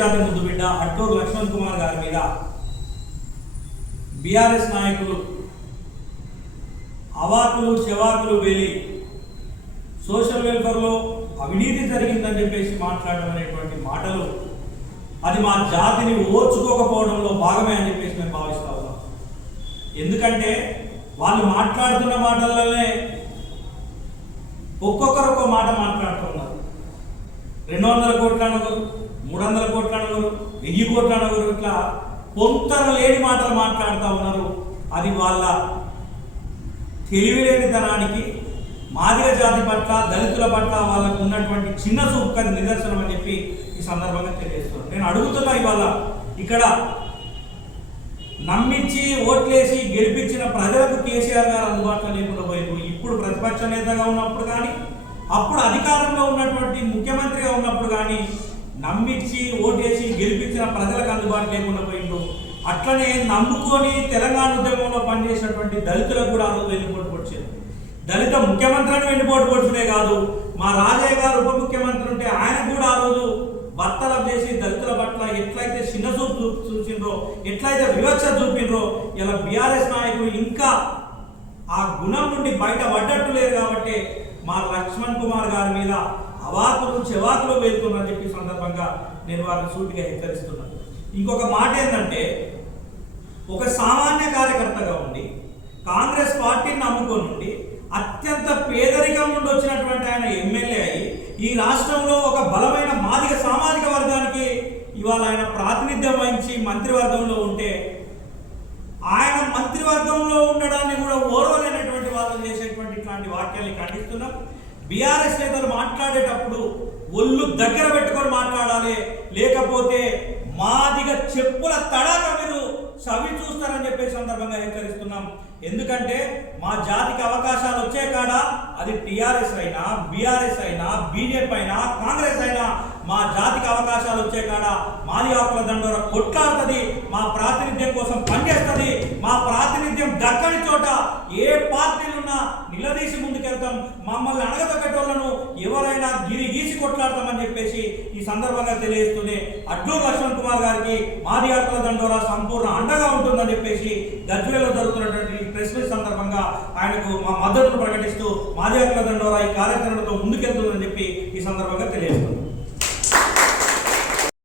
జాతి ముద్దు బిడ్డ అట్టూరు లక్ష్మణ్ కుమార్ గారి మీద బీఆర్ఎస్ నాయకులు అవాకులు చెవాకులు వేలి సోషల్ వెల్ఫేర్లో అవినీతి జరిగిందని చెప్పేసి మాట్లాడడం అనేటువంటి మాటలు అది మా జాతిని ఓర్చుకోకపోవడంలో భాగమే అని చెప్పేసి మేము భావిస్తా ఉన్నాం. ఎందుకంటే వాళ్ళు మాట్లాడుతున్న మాటలనే ఒక్కొక్కరు ఒక్కో మాట మాట్లాడుతున్నారు. 200 కోట్ల అనగరు, 300 కోట్ల అనగరు, 1000 కోట్ల అనగరు, ఇట్లా పొంతన లేని మాటలు మాట్లాడుతూ ఉన్నారు. అది వాళ్ళ తెలివిలేనితనానికి, మాదిగ జాతి పట్ల, దళితుల పట్ల వాళ్ళకు ఉన్నటువంటి చిన్న చూపుకి నిదర్శనం అని చెప్పి ఈ సందర్భంగా తెలియజేస్తున్నాను. నేను అడుగుతున్నా, ఇవాళ ఇక్కడ నమ్మించి ఓట్లేసి గెలిపించిన ప్రజలకు కేసీఆర్ గారు అందుబాటులో లేకుండా పోయారు. ఇప్పుడు ప్రతిపక్ష నేతగా ఉన్నప్పుడు కానీ, అప్పుడు అధికారంలో ఉన్నటువంటి ముఖ్యమంత్రిగా ఉన్నప్పుడు కానీ నమ్మించి ఓటేసి గెలిపించిన ప్రజలకు అందుబాటు లేకుండా పోయిండు. అట్లనే నమ్ముకొని తెలంగాణ ఉద్యమంలో పనిచేసినటువంటి దళితులకు కూడా ఆ రోజు వెన్నుపోటు పొడిచారు. దళిత ముఖ్యమంత్రిని వెన్నుపోటు పొడిచడే కాదు, మా రాజయ్య గారు ఉప ముఖ్యమంత్రి ఉంటే ఆయన కూడా ఆ రోజు బర్తలం చేసి దళితుల పట్ల ఎట్లయితే చిన్న చూపు చూసిండ్రో, ఎట్లయితే వివక్ష చూపిండ్రో, ఇలా బీఆర్ఎస్ నాయకులు ఇంకా ఆ గుణం నుండి బయట పడ్డట్టు లేరు. కాబట్టి మా లక్ష్మణ్ కుమార్ గారి మీద అవాకులు చెవాకులు వెళ్తున్నారని చెప్పి సందర్భంగా నేను వారిని సూటిగా హెచ్చరిస్తున్నాను. ఇంకొక మాట ఏంటంటే, ఒక సామాన్య కార్యకర్తగా ఉండి కాంగ్రెస్ పార్టీని నమ్ముకొని ఉండి అత్యంత పేదరికం నుండి వచ్చినటువంటి ఆయన ఎమ్మెల్యే అయ్యి ఈ రాష్ట్రంలో ఒక బలమైన మాదిగ సామాజిక వర్గానికి ఇవాళ ఆయన ప్రాతినిధ్యం వహించి మంత్రివర్గంలో ఉంటే, ఆయన మంత్రివర్గంలో ఉండడాన్ని కూడా ఓర్వలేనటువంటి వాళ్ళు చేసేటువంటి ఇట్లాంటి వాక్యాన్ని ఖండిస్తున్నాం. బీఆర్ఎస్ నేతలు మాట్లాడేటప్పుడు ఒళ్ళు దగ్గర పెట్టుకొని మాట్లాడాలి, లేకపోతే మాదిగ చెప్పుల తడాక మీరు చవి చూస్తారని చెప్పే సందర్భంగా హెచ్చరిస్తున్నాం. ఎందుకంటే మా జాతికి అవకాశాలు వచ్చే కాడ అది టీఆర్ఎస్ అయినా, బీఆర్ఎస్ అయినా, బీజేపీ అయినా, కాంగ్రెస్ అయినా, మా జాతికి అవకాశాలు వచ్చే కాడ మాదిగ హక్కుల దండోర కొట్లాడుతుంది, మా ప్రాతినిధ్యం కోసం పనిచేస్తుంది. మా ప్రాతినిధ్యం దక్కని చోట ఏ పార్టీలున్నా నిలదీసి ముందుకెళ్తాం. మమ్మల్ని అడగదగ్గటోళ్లను ఎవరైనా గీసి కొట్లాడతామని చెప్పేసి ఈ సందర్భంగా తెలియజేస్తూనే అట్టూరు లక్ష్మణ్ కుమార్ గారికి మాదిగ హక్కుల దండోర సంపూర్ణ అండగా ఉంటుందని చెప్పేసి గజ్వేల్లో జరుగుతున్నటువంటి ప్రెస్ మీట్ సందర్భంగా ఆయనకు మా మద్దతును ప్రకటిస్తూ మాదిగ హక్కుల దండోర ఈ కార్యాచరణతో ముందుకెళ్తుందని చెప్పి ఈ సందర్భంగా తెలియజేస్తుంది.